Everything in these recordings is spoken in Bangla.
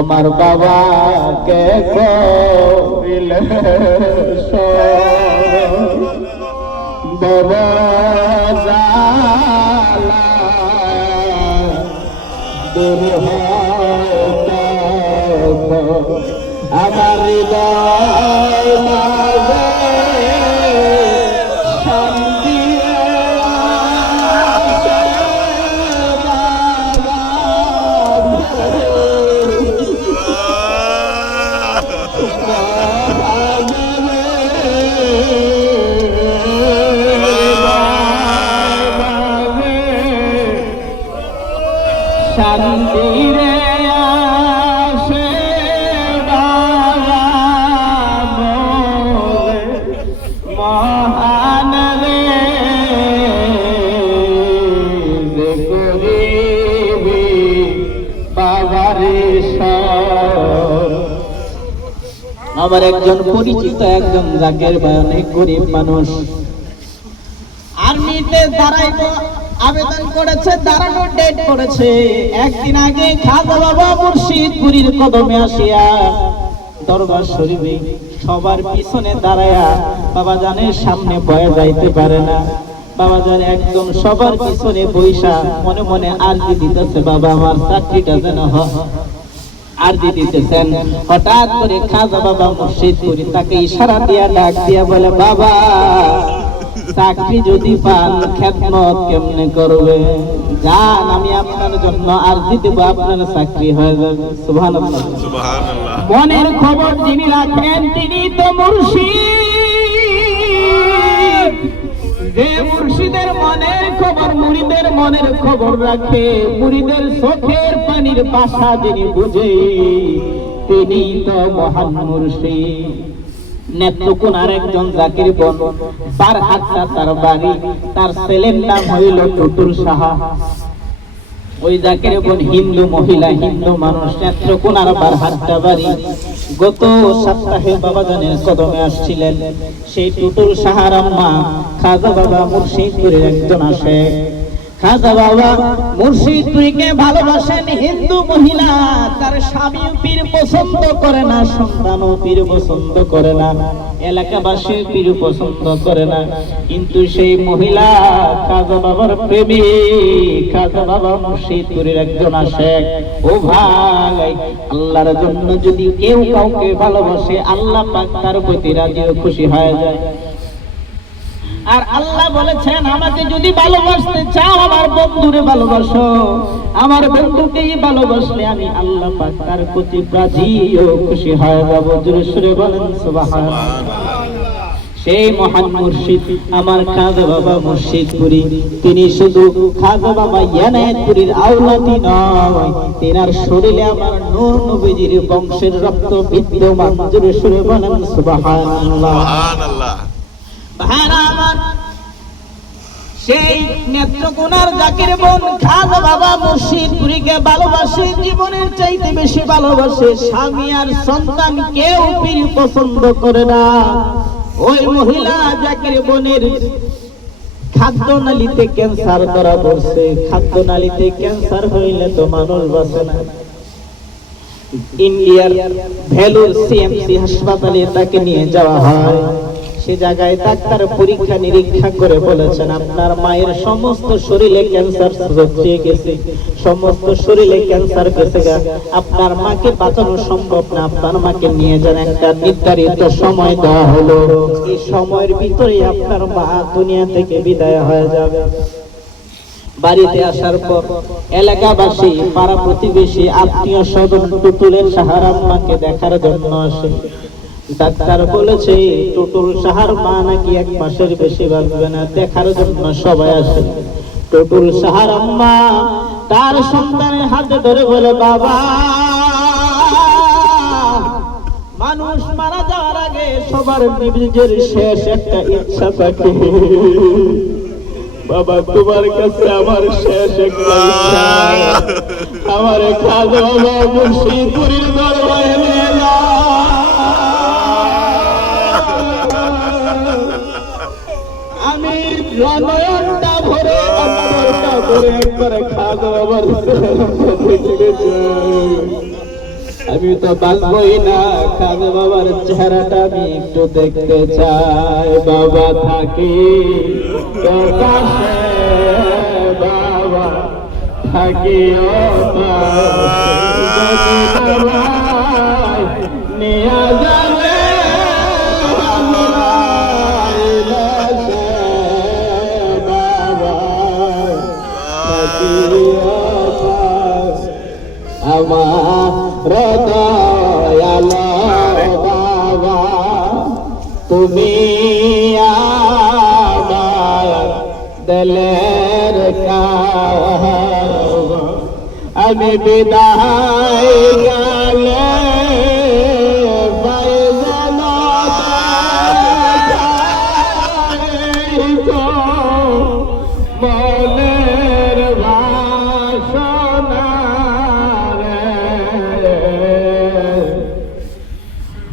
আমার বাবাকে করিলে বড় জালা দূর হইতে আমার হৃদয় মাঝে শান্তি শান্তিরে আসে বাবা মোরে মহান রে যে করিবি বাবারে আমার একজন পরিচিত একজন জাকের ভাই অনেক গরিব মানুষ আর্মিতে দাঁড়াইব আবেদন করেছে, দাঁড়ানোর ডেট করেছে। একদিন আগে খাজা বাবা মুর্শিদপুরীর কদমে আসিয়া দরবার শরীফে সবার পিছনে দাঁড়ায়া বাবা জানের সামনে বয়ে যাইতে পারে না। বাবা জান একদম সবার পিছনে বৈশা মনে মনে আরজি দিতেছে, বাবা আমার চাকরিটা যেন আরজি দিতেছেন। হঠাৎ করে খাজা বাবা মুর্শিদপুরী তাকে ইশারা দিয়া ডাক দিয়া বলে, বাবা চাকরি যদি পান খেদমত কেমনে করবে, জান আমি আপনার জন্য আরজি দেব, আপনার চাকরি হয়ে যাবে। সুবহানাল্লাহ সুবহানাল্লাহ। মনের খবর যিনি রাখেন তিনি তো মুর্শিদ। যে মুর্শিদের মনের খবর মুরিদের মনের খবর রাখে, মুরিদের চোখের পানির ভাষা যিনি বুঝে তিনি তো মহান মুর্শিদ। নেত্রকোনার একজন জাকির বোন, বারহাট্টা তার বাড়ি, তার ছেলের নাম হইল টুটুল সাহা। ওই জাকির বোন হিন্দু মহিলা, হিন্দু মানুষ, নেত্রকোনার বারহাট্টা বাড়ি। গত সপ্তাহে বাবাজানের কদমে আসছিলেন। সেই টুটুল সাহার আম্মা খাজা বাবা মুর্শিদপুরের একজন আসে। খাজা বাবা মুর্শিদপুরীকে ভালোবাসেন, হিন্দু মহিলা, তার স্বামী পীর পছন্দ করে না, সন্তানও পীর পছন্দ করে না, এলাকাবাসী পীর পছন্দ করে না, কিন্তু সেই মহিলা খাজা বাবার প্রেমী। খাজা বাবা মুর্শিদপুরের একজন আসে। ও ভাই, আল্লাহর জন্য যদি কেউ কাউকে ভালোবাসে আল্লাহ পাক তার প্রতি রাজি ও খুশি হয়ে যায়। আর আল্লাহ বলেছেন, আমাকে যদি ভালোবাসতে চাও আমার বন্ধুরে ভালোবাসো, আমার বন্ধুকেই ভালোবাসলে আমি আল্লাহ পাক তার প্রতি রাজি ও খুশি হয়ে যাব। জোরে সুরে বলেন সুবহানাল্লাহ। সেই মহান মুর্শিদ আমার খাজা বাবা মুর্শিদপুরী, তিনি শুধু খাজা বাবা ইয়ানায়েতপুরীর আওলাদি নয়, তিনার শরীরে আমার নূর নবীজির বংশের রক্ত বিদ্যমান। জোরে সুরে বলেন সুবহানাল্লাহ সুবহানাল্লাহ। সেই নেত্রকোনার জাকির বোন খাজা বাবা মুর্শিদপুরীকে ভালোবাসে, জীবনের চাইতে বেশি ভালোবাসে। স্বামী আর সন্তান কেউ পীর পছন্দ করে না। ওই মহিলা জাকির বোনের খাদ্যনালীতে ক্যান্সার ধরা পড়ছে। খাদ্যনালীতে ক্যান্সার হইলে তো মানুষ বাঁচে না। ইন্ডিয়ার ভেলোর সিএমসি হাসপাতালে তাকে নিয়ে যাওয়া হয়। সে জায়গায় ডাক্তার পরীক্ষা নিরীক্ষা করে বলেছেন, আপনার মায়ের সমস্ত শরীরে ক্যান্সার ছড়িয়ে গেছে, সমস্ত শরীরে ক্যান্সার গেছে, আপনার মাকে বাঁচানো সম্ভব না, আপনার মাকে নিয়ে যান। একটা নির্ধারিত সময় দেওয়া হলো, এই সময়ের ভিতরে আপনার মা দুনিয়া থেকে বিদায় হয়ে যাবে। বাড়িতে আসার পর এলাকাবাসী, পাড়া প্রতিবেশী, আত্মীয় স্বজন টুটুলের সাহার আম্মাকে দেখার জন্য আসে। ডাক্তার বলেছে টুটুল সাহার মা নাকি 1 মাসের বেশি বাঁচবে না। দেখার জন্য সবাই আসে। টুটুল সাহার আম্মা তার সন্তানের হাতে ধরে বলে, বাবা, মানুষ মারা যাওয়ার আগে সবার নিজের শেষ একটা ইচ্ছা থাকে। বাবা, তোমার কাছে আমার শেষ একটা ইচ্ছা, আমার খাজা বাবা মুর্শিদপুরীর দরবারে নিয়ে যাও। নয়নটা ভরে অন্তরটা ভরে একবারে খাজা বাবার আমি তো বাঁচবই না, খাজা বাবার চেহারাটা আমি একটু দেখতে চাই। বাবা থাকি তোর পাশে, বাবা থাকি ও পাশে, নিয়ে যাবে আমার দয়াল বাবা, তুমি আমার দিলের কাবা। আমি বিদায় গেলে মনের বাসনা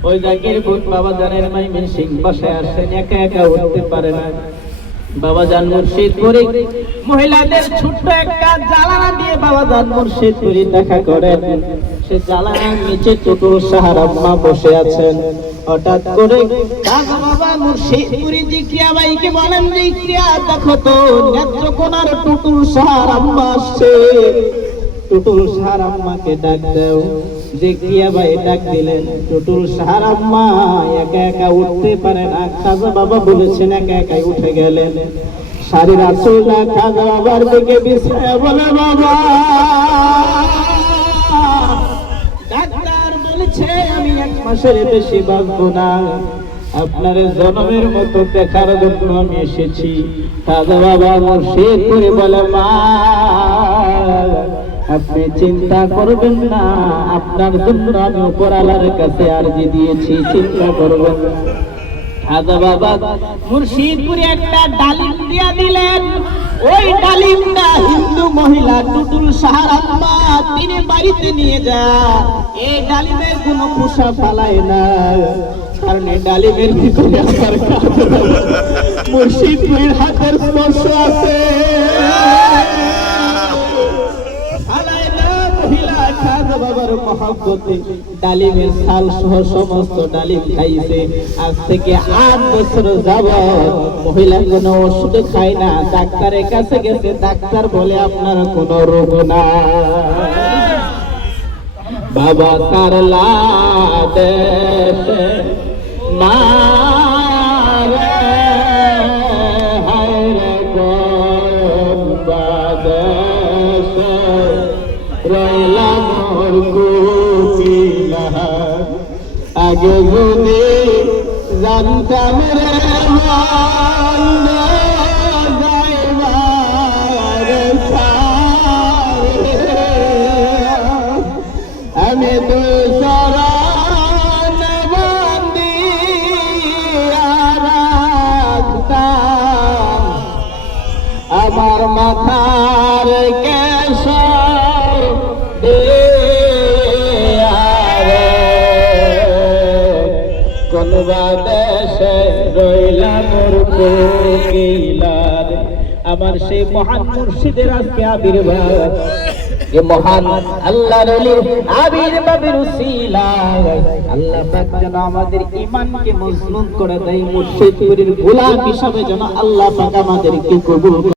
ওই জাকির ভূত বাবা জানের মাইমিন সিং বসে আসেন, একা একা উঠতে পারে না। বাবা জান মুর্শিদপুরে মহিলাদের ছোট্ট একটা জানালা দিয়ে বাবা জান মুর্শিদপুরে দেখা করেন। সে জানালার নিচে টুটুল সাহার আম্মা বসে আছেন। হঠাৎ করে খাজা বাবা মুর্শিদপুরে জিকিয়া ভাইকে বলেন, জিকিয়া দেখো তো নেত্রকোনার টুটুল সাহার আম্মা আসছে। টুটুল সাহার আম্মাকে ডাক দাও। জিকিয়া ভাই ডাক দিলেন। টুটুল সাহার আম্মা একা একা উঠতে পারে না, খাজা বাবা বলেছেন একা একাই উঠে গেলেন। শাড়ির আঁচলটা খাজা বাবার দিকে বিছায়া বলে, বাবা ডাক্তার বলেছে আমি 1 মাসের বেশি বাঁচবো না, আপনার জন্মের মতো দেখার জন্য আমি এসেছি। খাজা বাবা মুর্শিদ করে বলে, মা আপনি চিন্তা করবেন না, আপনার জন্য আমি উপরওয়ালার কাছে আরজি দিয়েছি, চিন্তা করবেন না। খাজা বাবা মুর্শিদপুরে একটা ডালিম দিয়া দিলেন। ওই ডালিমটা হিন্দু মহিলা টুটুল সাহার আম্মা তিনি বাড়িতে নিয়ে যায়। এই ডালিমের কোনো খোসা ফালায় না, কারণ এই ডালিমের ভিতরে আমার মুর্শিদপুরের হাতের স্পর্শ আছে। খাজা বাবার মহব্বতে ডালিমের ছাল সহ সমস্ত ডালিম খাইছে। আজ থেকে 8 বছর যাবত মহিলা কোনো ওষুধ খায় না। ডাক্তারের কাছে গেছে, ডাক্তার বলে আপনার কোনো রোগ না। বাবা সারলা দেশে মারে হায়রে কোন বাদেশে রইলা মোর কুচিলা। আগে যদি জানতাম রে মন যাইবার ছাড়ে, আমি তো শরণ বন্দিয়া রাখতাম আমার মাথার কেশর কোন বাদেশে রইলা মোর কোকিলার। আমার সেই মহান মুর্শিদের আজকে আবির্ভাব, এ মহান আল্লাহর ওলির আবির্ভাবের উসিলায় আল্লাহ পাক যেন আমাদের ঈমানকে মজবুত করে দেয়। মুর্শিদপুরের গোলাম হিসাবে যেন আল্লাহ পাক আমাদেরকে কবুল